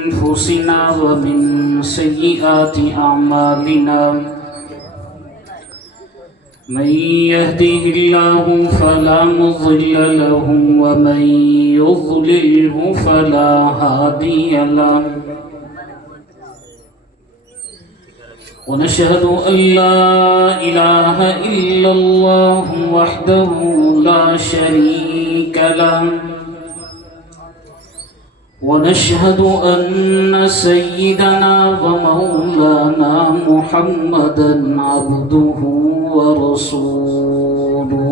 أنفسنا ومن سيئات أعمالنا من يهده الله فلا مضل له ومن يضلله فلا هادي له ونشهد أن لا إله إلا الله وحده لا شريك له ونشهد أن سيدنا ومولانا محمدا عبده ورسوله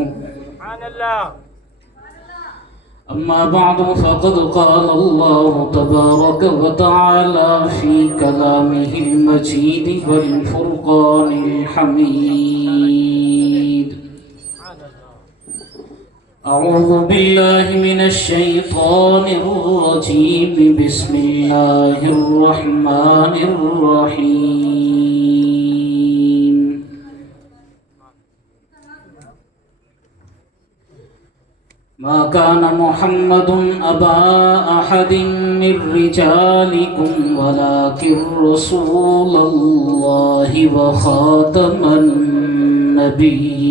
أما بعد فقد قال الله تبارك وتعالى في كلامه المجيد والفرقان الحميد أعوذ بالله من الشيطان الرجيم بسم الله الرحمن الرحيم ما كان محمد أبا أحد من رجالكم ولكن رسول الله وخاتم النبيين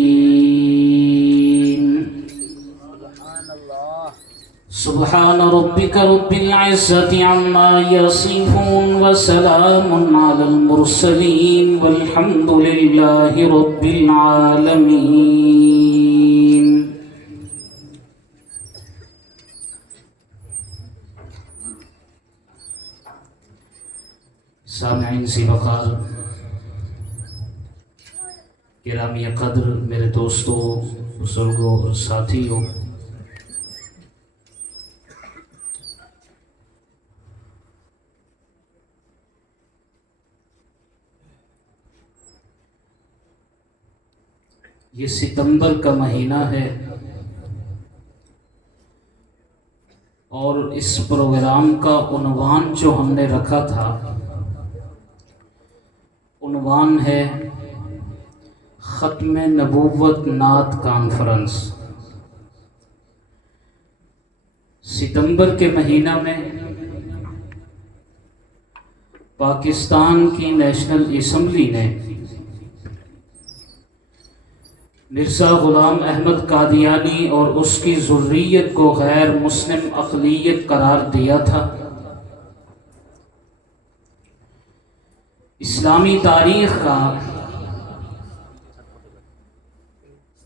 سبحان ربك رب العزة عما يصفون وسلام على المرسلين والحمد لله رب العالمين. سامعین سی وقار، گرامی قدر میرے دوستوں، بزرگوں اور ساتھیوں، یہ ستمبر کا مہینہ ہے اور اس پروگرام کا عنوان جو ہم نے رکھا تھا، عنوان ہے ختم نبوت نعت کانفرنس۔ ستمبر کے مہینہ میں پاکستان کی نیشنل اسمبلی نے مرزا غلام احمد قادیانی اور اس کی ذریت کو غیر مسلم اقلیت قرار دیا تھا۔ اسلامی تاریخ کا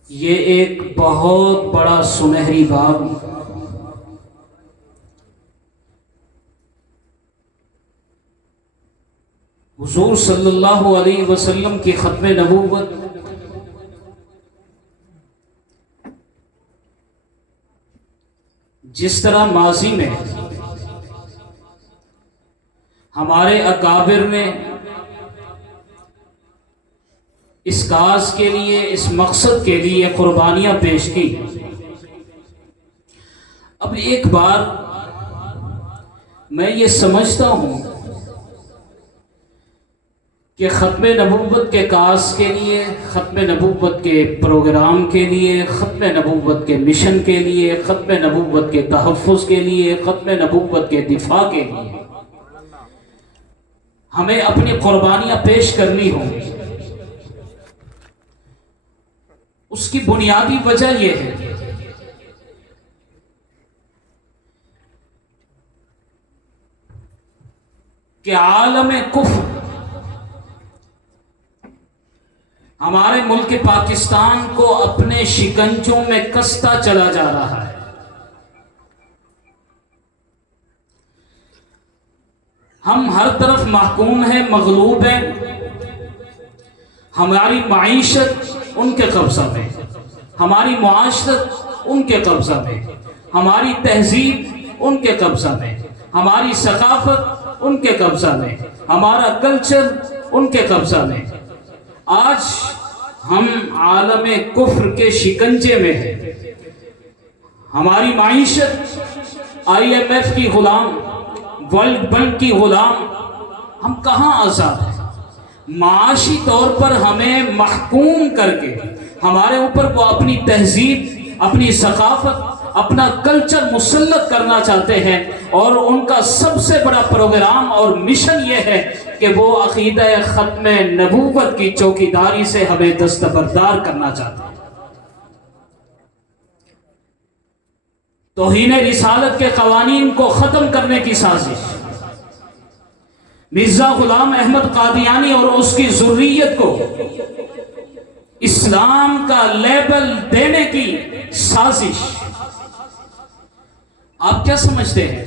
یہ ایک بہت بڑا سنہری باب حضور صلی اللہ علیہ وسلم کی ختم نبوت جس طرح ماضی میں ہمارے اکابر نے اس کاز کے لیے، اس مقصد کے لیے قربانیاں پیش کی، اب ایک بار میں یہ سمجھتا ہوں کہ ختم نبوت کے کاز کے لیے، ختم نبوت کے پروگرام کے لیے، ختم نبوت کے مشن کے لیے، ختم نبوت کے تحفظ کے لیے، ختم نبوت کے دفاع کے لیے ہمیں اپنی قربانیاں پیش کرنی ہوں۔ اس کی بنیادی وجہ یہ ہے کہ عالم کفر ہمارے ملک پاکستان کو اپنے شکنجوں میں کستا چلا جا رہا ہے۔ ہم ہر طرف محکوم ہیں، مغلوب ہیں، ہماری معیشت ان کے قبضہ میں، ہماری معاشرت ان کے قبضہ میں، ہماری تہذیب ان کے قبضہ میں، ہماری ثقافت ان کے قبضہ میں، ہمارا کلچر ان کے قبضہ میں۔ آج ہم عالم کفر کے شکنجے میں ہیں۔ ہماری معیشت IMF کی غلام، ورلڈ بینک کی غلام، ہم کہاں آزاد ہیں؟ معاشی طور پر ہمیں محکوم کر کے ہمارے اوپر وہ اپنی تہذیب، اپنی ثقافت، اپنا کلچر مسلط کرنا چاہتے ہیں۔ اور ان کا سب سے بڑا پروگرام اور مشن یہ ہے کہ وہ عقیدہ ختم نبوت کی چوکیداری سے ہمیں دستبردار کرنا چاہتے ہیں۔ توہین رسالت کے قوانین کو ختم کرنے کی سازش، مرزا غلام احمد قادیانی اور اس کی ذریت کو اسلام کا لیبل دینے کی سازش۔ آپ کیا سمجھتے ہیں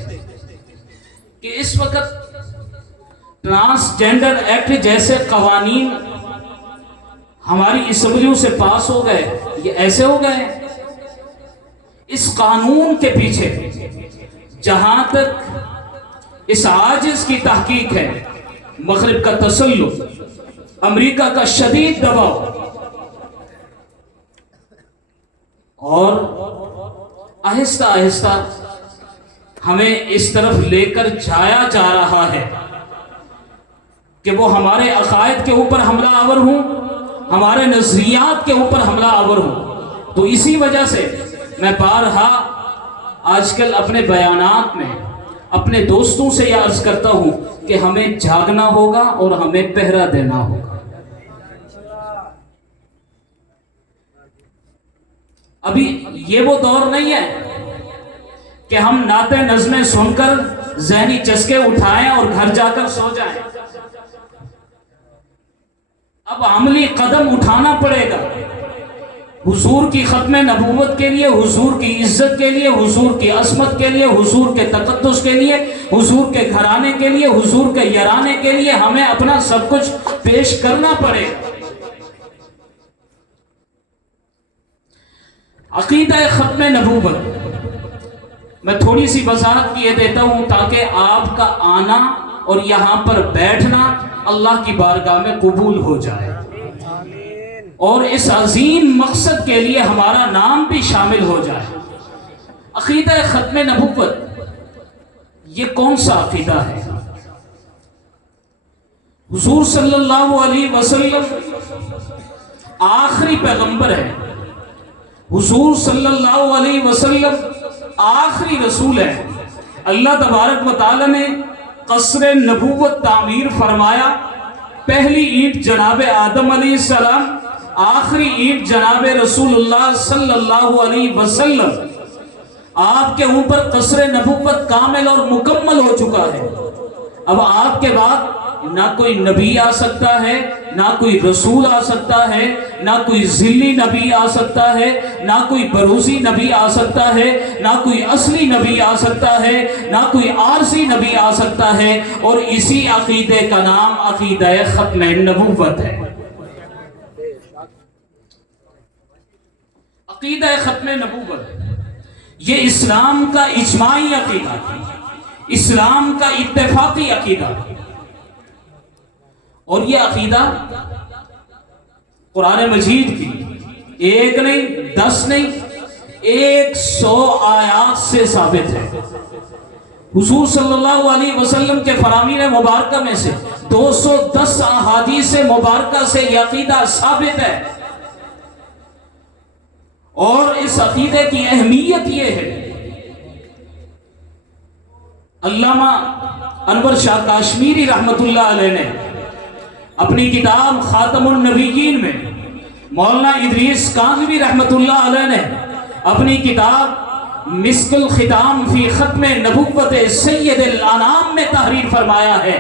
کہ اس وقت ٹرانسجینڈر ایکٹ جیسے قوانین ہماری اسمبلیوں سے پاس ہو گئے، یہ ایسے ہو گئے؟ اس قانون کے پیچھے جہاں تک اس عاجز کی تحقیق ہے، مغرب کا تسلط، امریکہ کا شدید دباؤ، اور آہستہ آہستہ ہمیں اس طرف لے کر جایا جا رہا ہے کہ وہ ہمارے عقائد کے اوپر حملہ آور ہوں، ہمارے نظریات کے اوپر حملہ آور ہوں۔ تو اسی وجہ سے میں بارہا آج کل اپنے بیانات میں اپنے دوستوں سے یہ عرض کرتا ہوں کہ ہمیں جاگنا ہوگا اور ہمیں پہرا دینا ہوگا۔ ابھی یہ وہ دور نہیں ہے کہ ہم نعتیں نظمیں سن کر ذہنی چسکے اٹھائیں اور گھر جا کر سو جائیں۔ اب عملی قدم اٹھانا پڑے گا حضور کی ختم نبوت کے لیے، حضور کی عزت کے لیے، حضور کی عصمت کے لیے، حضور کے تقدس کے لیے، حضور کے گھرانے کے لیے، حضور کے یارانے کے لیے ہمیں اپنا سب کچھ پیش کرنا پڑے گا۔ عقیدہ ختم نبوت میں تھوڑی سی وضاحت کیے دیتا ہوں تاکہ آپ کا آنا اور یہاں پر بیٹھنا اللہ کی بارگاہ میں قبول ہو جائے، اور اس عظیم مقصد کے لیے ہمارا نام بھی شامل ہو جائے۔ عقیدہ ختم نبوت یہ کون سا عقیدہ ہے؟ حضور صلی اللہ علیہ وسلم آخری پیغمبر ہے، حضور صلی اللہ علیہ وسلم آخری رسول ہے۔ اللہ تبارک و تعالی نے قصر نبوت تعمیر فرمایا، پہلی اینٹ جناب آدم علیہ السلام، آخری اینٹ جناب رسول اللہ صلی اللہ علیہ وسلم۔ آپ کے اوپر قصر نبوت کامل اور مکمل ہو چکا ہے۔ اب آپ کے بعد نہ کوئی نبی آ سکتا ہے، نہ کوئی رسول آ سکتا ہے، نہ کوئی ذلی نبی آ سکتا ہے، نہ کوئی بروزی نبی آ سکتا ہے، نہ کوئی اصلی نبی آ سکتا ہے، نہ کوئی عارضی نبی آ سکتا ہے، اور اسی عقیدے کا نام عقیدہ ختم نبوت ہے۔ عقیدہ ختم نبوت یہ اسلام کا اجماعی عقیدہ، اسلام کا اتفاقی عقیدہ، اور یہ عقیدہ قرآن مجید کی ایک نہیں، 10 نہیں، 100 آیات سے ثابت ہے۔ حضور صلی اللہ علیہ وسلم کے فرامین مبارکہ میں سے 210 احادیث مبارکہ سے یہ عقیدہ ثابت ہے۔ اور اس عقیدے کی اہمیت یہ ہے، علامہ انور شاہ کاشمیری رحمت اللہ علیہ نے اپنی کتاب خاتم النبیین میں، مولانا ادریس کاندھوی رحمت اللہ علیہ نے اپنی کتاب مسک الختام فی ختم نبوت سید الانام میں تحریر فرمایا ہے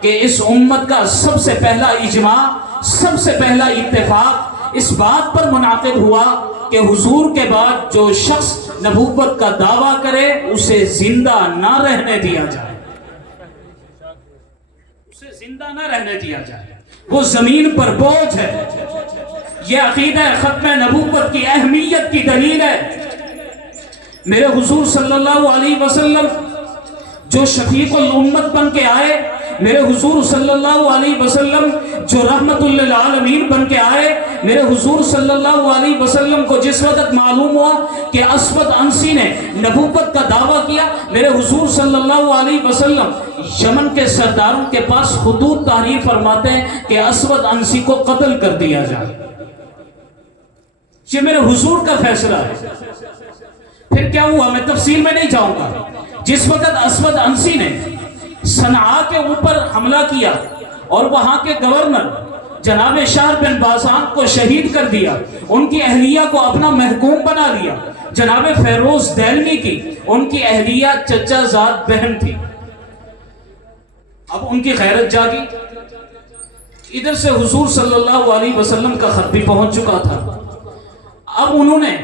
کہ اس امت کا سب سے پہلا اجماع، سب سے پہلا اتفاق اس بات پر منعقد ہوا کہ حضور کے بعد جو شخص نبوت کا دعویٰ کرے اسے زندہ نہ رہنے دیا جائے، اسے زندہ نہ رہنے دیا جائے، وہ زمین پر بوجھ ہے۔ یہ عقیدہ ختم نبوت کی اہمیت کی دلیل ہے۔ میرے حضور صلی اللہ علیہ وسلم جو شفیق الامت بن کے آئے، میرے حضور صلی اللہ علیہ وسلم جو رحمت للعالمین بن کے آئے، میرے حضور صلی اللہ علیہ وسلم کو جس وقت معلوم ہوا کہ اسود انسی نے نبوت کا دعویٰ کیا، میرے حضور صلی اللہ علیہ وسلم یمن کے سرداروں کے پاس خطوط تحریر فرماتے ہیں کہ اسود انسی کو قتل کر دیا جائے۔ یہ میرے حضور کا فیصلہ ہے۔ پھر کیا ہوا، میں تفصیل میں نہیں جاؤں گا. جس وقت اسود انسی نے صنعاء کے اوپر حملہ کیا اور وہاں کے گورنر جناب شہر بن بازان کو شہید کر دیا، ان کی اہلیہ کو اپنا محکوم بنا لیا. جناب فیروز دہلوی کی ان کی اہلیہ چچا زاد بہن تھی. اب ان کی غیرت جاگی. ادھر سے حضور صلی اللہ علیہ وسلم کا خط بھی پہنچ چکا تھا. اب انہوں نے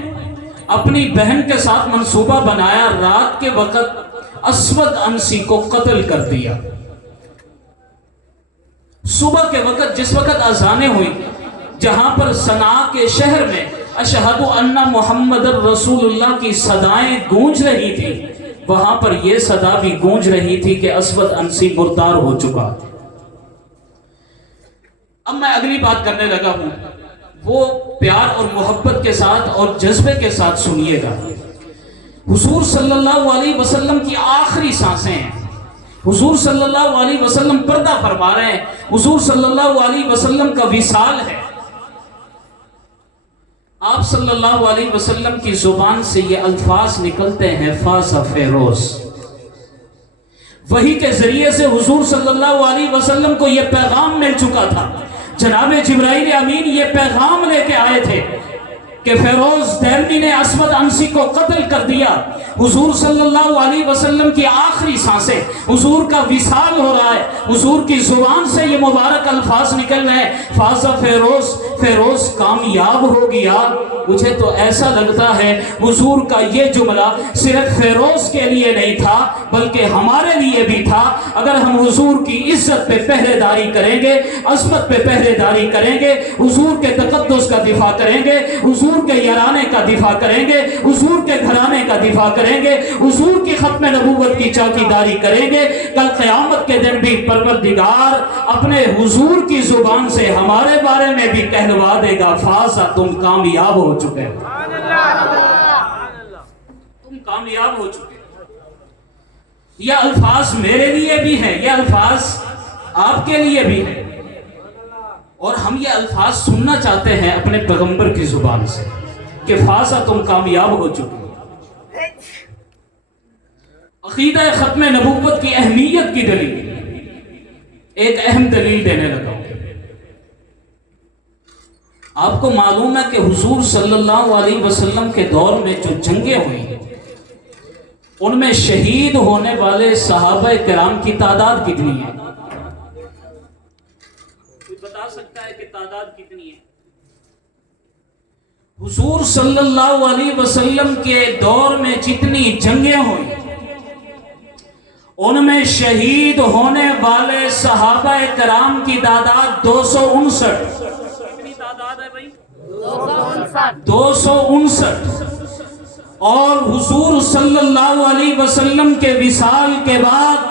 اپنی بہن کے ساتھ منصوبہ بنایا، رات کے وقت اسود انسی کو قتل کر دیا. صبح کے وقت جس وقت اذانیں ہوئی، جہاں پر صنعاء کے شہر میں اشہد ان محمد رسول اللہ کی صدائیں گونج رہی تھی، وہاں پر یہ صدا بھی گونج رہی تھی کہ اسود انسی مردار ہو چکا. اب میں اگلی بات کرنے لگا ہوں، وہ پیار اور محبت کے ساتھ اور جذبے کے ساتھ سنیے گا. حضور صلی اللہ علیہ وسلم کی آخری سانسیں ہیں. حضور صلی اللہ علیہ وسلم پردہ فرما رہے ہیں. حضور صلی اللہ علیہ وسلم کا وصال ہے. آپ صلی اللہ علیہ وسلم کی زبان سے یہ الفاظ نکلتے ہیں، فاز فیروز. وحی کے ذریعے سے حضور صلی اللہ علیہ وسلم کو یہ پیغام مل چکا تھا. جناب جبرائیل امین یہ پیغام لے کے آئے تھے کہ فیروز دہلوی نے اسود انسی کو قتل کر دیا. حضور صلی اللہ علیہ وسلم کی آخری سانسیں، حضور کا وصال ہو رہا ہے. حضور کی زبان سے یہ مبارک الفاظ نکل رہے ہیں، فاز فیروز، فیروز کامیاب ہو گیا. مجھے تو ایسا لگتا ہے حضور کا یہ جملہ صرف فیروز کے لیے نہیں تھا بلکہ ہمارے لیے بھی تھا. اگر ہم حضور کی عزت پہ پہرے داری کریں گے، عظمت پہ پہرے داری کریں گے، حضور کے تقدس کا دفاع کریں گے، حضور کے یارانے کا دفاع کریں گے، حضور کے گھرانے کا دفاع کریں گے، حضور کی ختم نبوت کی چاکی داری کریں گے، کل قیامت کے دن بھی پروردگار اپنے حضور کی زبان سے ہمارے بارے میں بھی کہلوا دے گا، فازا تم کامیاب ہو چکے ہو، تم کامیاب ہو چکے ہو. یہ الفاظ میرے لیے بھی ہیں، یہ الفاظ آپ کے لیے بھی ہیں، اور ہم یہ الفاظ سننا چاہتے ہیں اپنے پیغمبر کی زبان سے کہ فازا تم کامیاب ہو چکے ہو. عقیدہ ختم نبوت کی اہمیت کی دلیل، ایک اہم دلیل دینے لگا ہوں. آپ کو معلوم ہے کہ حضور صلی اللہ علیہ وسلم کے دور میں جو جنگیں ہوئی ان میں شہید ہونے والے صحابہ کرام کی تعداد کتنی ہے؟ کوئی بتا سکتا ہے کہ تعداد کتنی ہے؟ حضور صلی اللہ علیہ وسلم کے دور میں جتنی جنگیں ہوئی ان میں شہید ہونے والے صحابہ کرام کی تعداد 259. کتنی تعداد ہے بھائی؟ 259. اور حضور صلی اللہ علیہ وسلم کے وصال کے بعد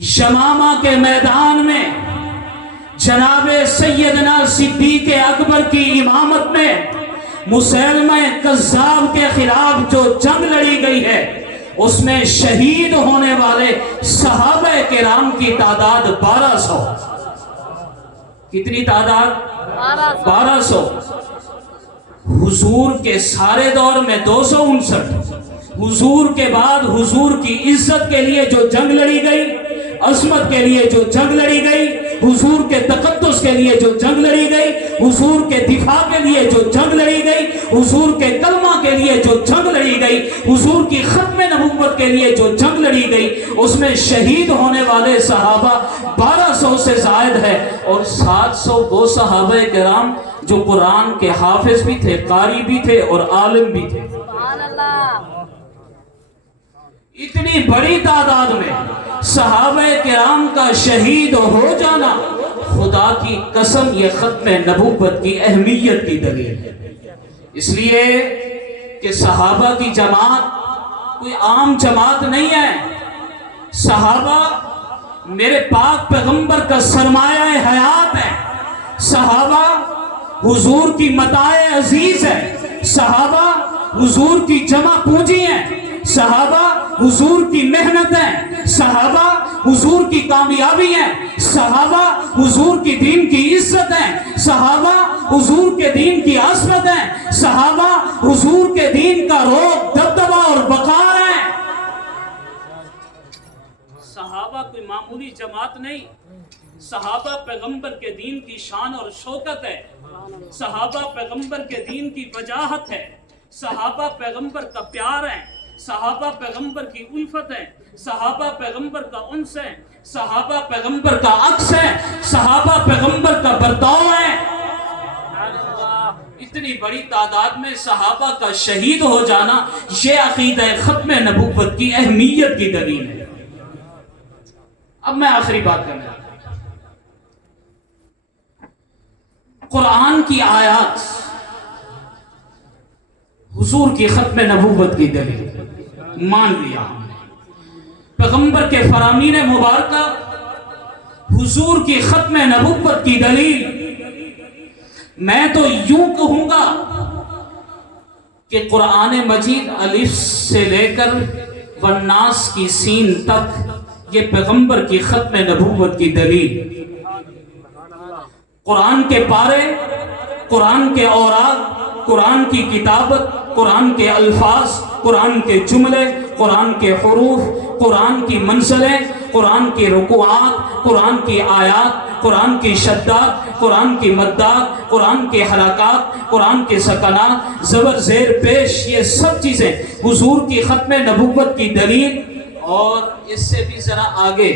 یمامہ کے میدان میں جناب سیدنا صدیق اکبر کی امامت میں مسیلمہ کذاب کے خلاف جو جنگ لڑی گئی ہے اس میں شہید ہونے والے صحابہ کرام کی تعداد 1200. کتنی تعداد؟ 1200. حضور کے سارے دور میں 259. حضور کے بعد حضور کی عزت کے لیے جو جنگ لڑی گئی، عظمت کے لیے جو جنگ لڑی گئی، حضور کے تقدس کے لیے جو جنگ لڑی گئی، حضور کے دفاع کے لیے جو جنگ لڑی گئی، حضور کے کلمہ کے لیے جو جنگ لڑی گئی، حضور کی ختم نبوت کے لیے جو جنگ لڑی گئی، اس میں شہید ہونے والے صحابہ 1200 سے زائد ہے. اور 700 وہ صحابہ کرام جو قرآن کے حافظ بھی تھے، قاری بھی تھے اور عالم بھی تھے. اتنی بڑی تعداد میں صحابہ کرام کا شہید ہو جانا خدا کی قسم یہ ختم نبوت کی اہمیت کی دلیل ہے. اس لیے کہ صحابہ کی جماعت کوئی عام جماعت نہیں ہے. صحابہ میرے پاک پیغمبر کا سرمایہ حیات ہے. صحابہ حضور کی متاع عزیز ہے. صحابہ حضور کی جمع پونجی ہیں. صحابہ حضور کی محنت ہیں. صحابہ حضور کی کامیابی ہیں، صحابہ حضور کی دین کی عزت ہیں، صحابہ حضور کے دین کی عصمت ہیں، صحابہ حضور کے دین کا روب دبدبہ اور وقار ہے۔ صحابہ کوئی معمولی جماعت نہیں، صحابہ پیغمبر کے دین کی شان اور شوکت ہے، صحابہ پیغمبر کے دین کی وجاہت ہے، صحابہ پیغمبر کا پیار ہے، صحابہ پیغمبر کی الفت ہے، صحابہ پیغمبر کا انس ہے، صحابہ پیغمبر کا عکس ہے، صحابہ پیغمبر کا برتاؤ ہے۔ اتنی بڑی تعداد میں صحابہ کا شہید ہو جانا یہ عقیدہ ختم نبوت کی اہمیت کی دلیل ہے۔ اب میں آخری بات کرنا چاہتا ہوں، قرآن کی آیات حضور کی ختم نبوت کی دلیل مان لیا ہم نے، پیغمبر کے فرامین مبارکہ حضور کی ختم نبوت کی دلیل۔ میں تو یوں کہوں گا کہ قرآن مجید الف سے لے کر والناس کی سین تک یہ پیغمبر کی ختم نبوت کی دلیل۔ قرآن کے پارے، قرآن کے اوراق، قرآن کی کتابت، قرآن کے الفاظ، قرآن کے جملے، قرآن کے حروف، قرآن کی منزلیں، قرآن کی رکوعات، قرآن کی آیات، قرآن کی شدات، قرآن کی مدات، قرآن کے حرکات، قرآن کے سکنات، زبر زیر پیش، یہ سب چیزیں حضور کی ختم نبوت کی دلیل۔ اور اس سے بھی ذرا آگے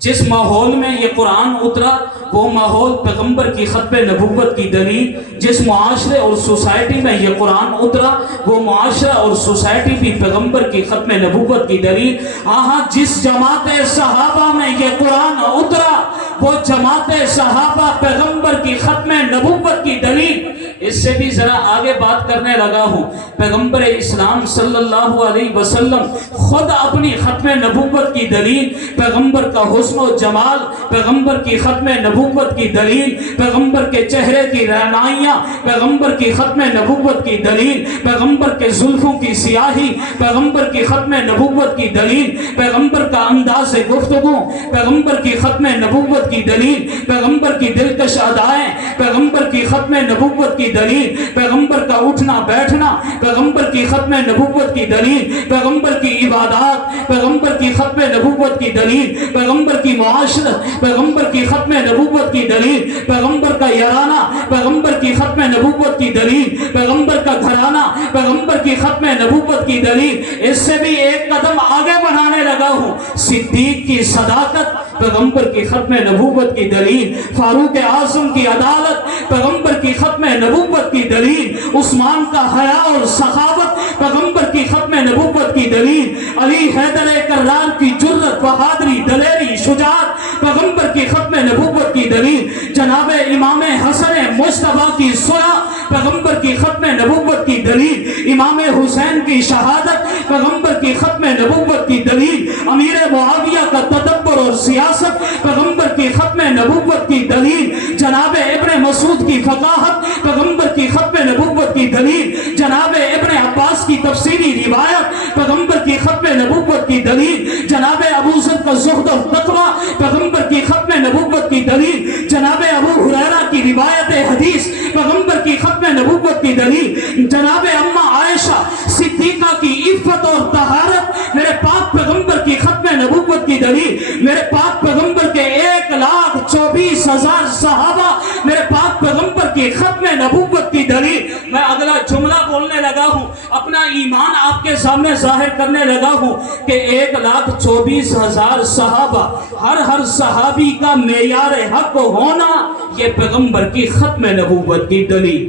جس ماحول میں یہ قرآن اترا وہ ماحول پیغمبر کی ختم نبوت کی دلیل۔ جس معاشرے اور سوسائٹی میں یہ قرآن اترا وہ معاشرہ اور سوسائٹی بھی پیغمبر کی ختم نبوت کی دلیل۔ ہاں جس جماعت صحابہ میں یہ قرآن اترا وہ جماعت صحابہ پیغمبر کی ختم نبوت کی دلیل۔ اس سے بھی ذرا آگے بات کرنے لگا ہوں، پیغمبر اسلام صلی اللہ علیہ وسلم خود اپنی ختم نبوت کی دلیل، پیغمبر کا حسن و جمال، پیغمبر کی ختم نبوت کی دلیل، پیغمبر کے چہرے کی رعنائیاں، پیغمبر کی ختم نبوت کی دلیل، پیغمبر کے زلفوں کی سیاہی، پیغمبر کی ختم نبوت کی دلیل، پیغمبر کا انداز گفتگو، پیغمبر کی ختم نبوت کی دلیل، پیغمبر کی دلکش ادائیں، پیغمبر کی ختم نبوت کی دلیل، پیغمبر کا اٹھنا بیٹھنا، پیغمبر کی ختم نبوت کی دلیل، پیغمبر کی عبادات، پیغمبر کی ختم نبوت کی دلیل، پیغمبر کی معاشرت، پیغمبر کی ختم نبوت کی دلیل، پیغمبر کا یارانہ، پیغمبر کی ختم نبوت کی دلیل، پیغمبر کا گھرانہ، پیغمبر کی ختم نبوت کی دلیل۔ اس سے بھی ایک قدم آگے بڑھانے لگا ہوں، صدیق کی صداقت پیغمبر کی ختم نبوت کی دلیل، فاروق اعظم کی عدالت پیغمبر کی ختم نبوت کی دلیل، عثمان کا حیا اور سخاوت پیغمبر کی ختم نبوت کی دلیل، علی حیدر کرار کی جرت، بہادری، دلیری، شجاعت پیغمبر کی ختم نبوت کی دلیل، جناب امام حسن مجتبیٰ کی صلح پیغمبر کی ختم نبوت کی دلیل، امام حسین کی شہادت پیغمبر کی ختم نبوت کی دلیل، امیر معاویہ کا تدبر اور سیاست پیغمبر کی ختم نبوت کی دلیل، جناب ابن مسعود کی فقاہت پیغمبر کی ختم نبوت کی دلیل، جناب ابن عباس کی تفسیری روایت پیغمبر کی ختم نبوت کی دلیل، جناب ابو ذر کا زہد و تقویٰ پیغمبر کی ختم نبوت کی دلیل، جناب ابو ہریرہ کی روایت حدیث پیغمبر کی ختم نبوت کی دلیل، جناب اماں عائشہ صدیقہ کی عفت اور طہارت میرے پاک پیغمبر کی ختم نبوت کی دلیل، میرے پاک پیغمبر کے 1,24,000 صحابہ میرے پاک پیغمبر کی ختم نبوت کی دلیل۔ میں اگلا جملہ بولنے لگا ہوں، اپنا ایمان آپ کے سامنے ظاہر کرنے لگا ہوں کہ 1,24,000 صحابہ، ہر صحابی کا معیار حق ہونا یہ پیغمبر کی ختم نبوت کی دلیل۔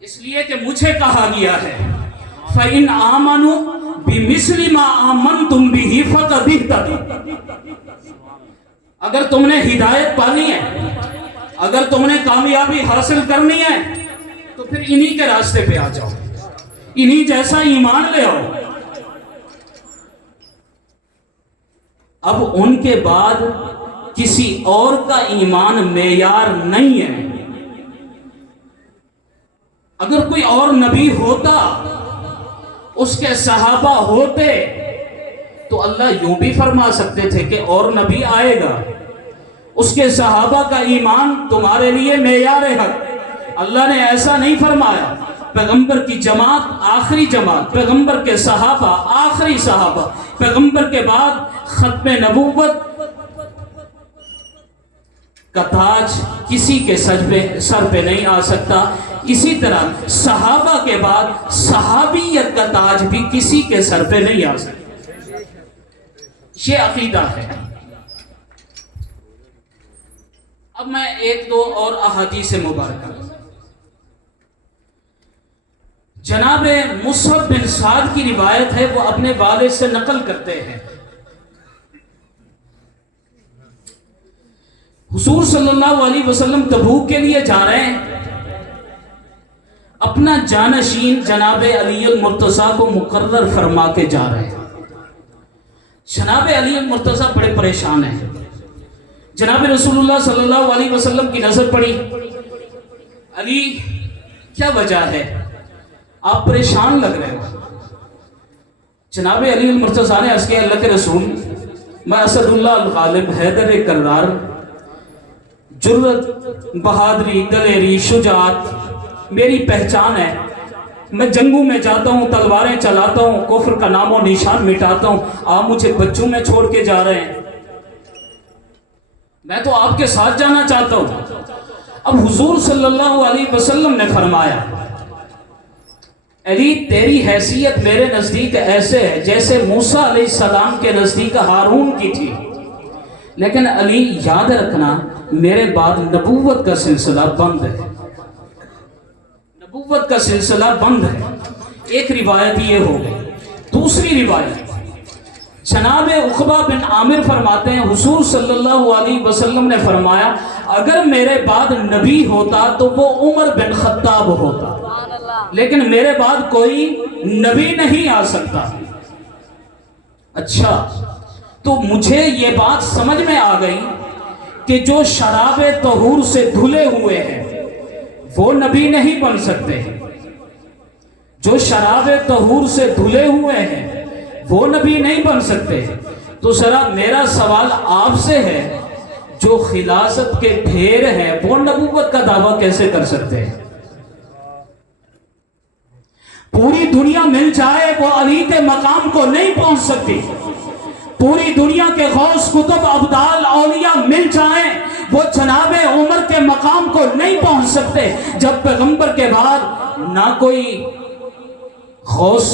اس لیے کہ مجھے کہا گیا ہے فَإِنْ آمَنُوا بِمِثْلِ مَا آمَنْتُمْ بِهِ فَقَدِ اهْتَدَوْا۔ اگر تم نے ہدایت پانی ہے، اگر تم نے کامیابی حاصل کرنی ہے تو پھر انہی کے راستے پہ آ جاؤ، انہی جیسا ایمان لے آؤ۔ اب ان کے بعد کسی اور کا ایمان معیار نہیں ہے۔ اگر کوئی اور نبی ہوتا اس کے صحابہ ہوتے تو اللہ یوں بھی فرما سکتے تھے کہ اور نبی آئے گا، اس کے صحابہ کا ایمان تمہارے لیے معیار حق۔ اللہ نے ایسا نہیں فرمایا، پیغمبر کی جماعت آخری جماعت، پیغمبر کے صحابہ آخری صحابہ، پیغمبر کے بعد ختم نبوت کا تاج کسی کے سر پہ نہیں آ سکتا، اسی طرح صحابہ کے بعد صحابیت کا تاج بھی کسی کے سر پہ نہیں آ سکتا۔ یہ عقیدہ ہے۔ اب میں ایک دو اور احادیث مبارکہ، جناب مصعب بن سعد کی روایت ہے، وہ اپنے والد سے نقل کرتے ہیں، حضور صلی اللہ علیہ وسلم تبوک کے لیے جا رہے ہیں، اپنا جانشین جناب علی المرتضیٰ کو مقرر فرما کے جا رہے ہیں۔ جناب علی المرتضیٰ بڑے پریشان ہیں۔ جناب رسول اللہ صلی اللہ علیہ وسلم کی نظر پڑی، علی کیا وجہ ہے، آپ پریشان لگ رہے ہو؟ جناب علی المرتضیٰ نے عرض کیا، اللہ کے رسول، میں اسد اللہ الغالب حیدر کرار، جرت، بہادری، دلیری، شجاعت میری پہچان ہے، میں جنگوں میں جاتا ہوں، تلواریں چلاتا ہوں، کفر کا نام و نشان مٹاتا ہوں، آپ مجھے بچوں میں چھوڑ کے جا رہے ہیں، میں تو آپ کے ساتھ جانا چاہتا ہوں۔ اب حضور صلی اللہ علیہ وسلم نے فرمایا، علی تیری حیثیت میرے نزدیک ایسے ہے جیسے موسیٰ علیہ السلام کے نزدیک ہارون کی تھی، لیکن علی یاد رکھنا میرے بعد نبوت کا سلسلہ بند ہے، نبوت کا سلسلہ بند ہے۔ ایک روایت یہ ہو گئی۔ دوسری روایت جناب عقبہ بن عامر فرماتے ہیں، حضور صلی اللہ علیہ وسلم نے فرمایا، اگر میرے بعد نبی ہوتا تو وہ عمر بن خطاب ہوتا، لیکن میرے بعد کوئی نبی نہیں آ سکتا۔ اچھا، تو مجھے یہ بات سمجھ میں آ گئی کہ جو شراب طہور سے دھلے ہوئے ہیں وہ نبی نہیں بن سکتے، جو شراب طہور سے دھلے ہوئے ہیں وہ نبی نہیں بن سکتے۔ تو ذرا میرا سوال آپ سے ہے، جو خلاصت کے ڈھیر ہیں وہ نبوت کا دعویٰ کیسے کر سکتے ہیں؟ پوری دنیا مل جائے وہ علی کے مقام کو نہیں پہنچ سکتی، پوری دنیا کے غوث کتب ابدال اولیاء مل جائیں وہ جناب عمر کے مقام کو نہیں پہنچ سکتے، جب پیغمبر کے بعد نہ کوئی غوث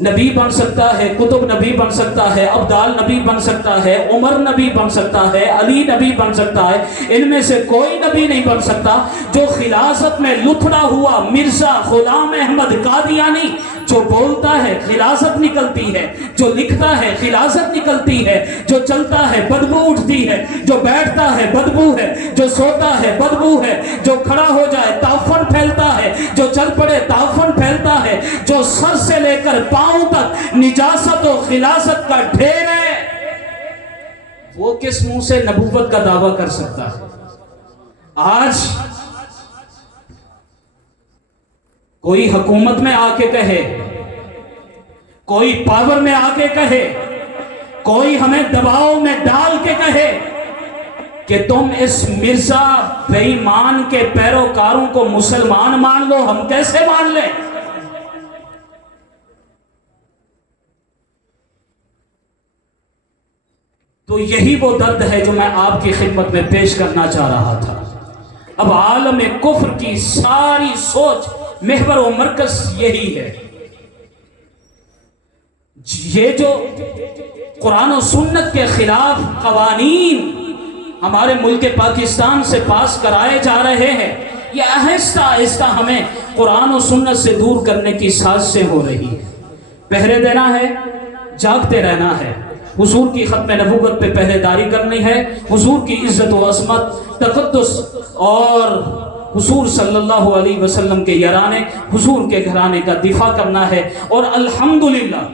نبی بن سکتا ہے، کتب نبی بن سکتا ہے، ابدال نبی بن سکتا ہے، عمر نبی بن سکتا ہے، علی نبی بن سکتا ہے، ان میں سے کوئی نبی نہیں بن سکتا۔ جو خلاصت میں لتھڑا ہوا مرزا غلام احمد قادیانی جو بولتا ہے خلاصت نکلتی ہے، جو لکھتا ہے خلاصت نکلتی ہے، جو چلتا ہے بدبو اٹھتی ہے، جو بیٹھتا ہے بدبو ہے، جو سوتا ہے بدبو ہے، جو کھڑا ہو جائے تعفن پھیلتا ہے، جو چل پڑے تعفن پھیلتا ہے، جو سر سے لے کر پاؤں تک نجاست و خلاصت کا ڈھیر ہے، وہ کس منہ سے نبوت کا دعویٰ کر سکتا ہے؟ آج کوئی حکومت میں آ کے کہے، کوئی پاور میں آ کے کہے، کوئی ہمیں دباؤ میں ڈال کے کہے کہ تم اس مرزا بے ایمان کے پیروکاروں کو مسلمان مان لو، ہم کیسے مان لیں؟ تو یہی وہ درد ہے جو میں آپ کی خدمت میں پیش کرنا چاہ رہا تھا۔ اب عالم کفر کی ساری سوچ محور و مرکز یہی ہے۔ یہ جو قرآن و سنت کے خلاف قوانین ہمارے ملک پاکستان سے پاس کرائے جا رہے ہیں، یہ آہستہ آہستہ ہمیں قرآن و سنت سے دور کرنے کی سازشیں ہو رہی ہے۔ پہرے دینا ہے، جاگتے رہنا ہے، حضور کی ختم نبوت پہ پہرے داری کرنی ہے، حضور کی عزت و عظمت، تقدس اور حضور صلی اللہ علیہ وسلم کے یارانے، حضور کے گھرانے کا دفاع کرنا ہے۔ اور الحمدللہ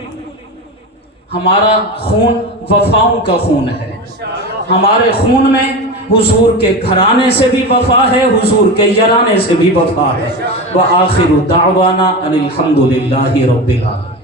ہمارا خون وفاؤں کا خون ہے، ہمارے خون میں حضور کے گھرانے سے بھی وفا ہے، حضور کے یارانے سے بھی وفا ہے۔ وآخر دعوانا ان الحمدللہ رب العالمین۔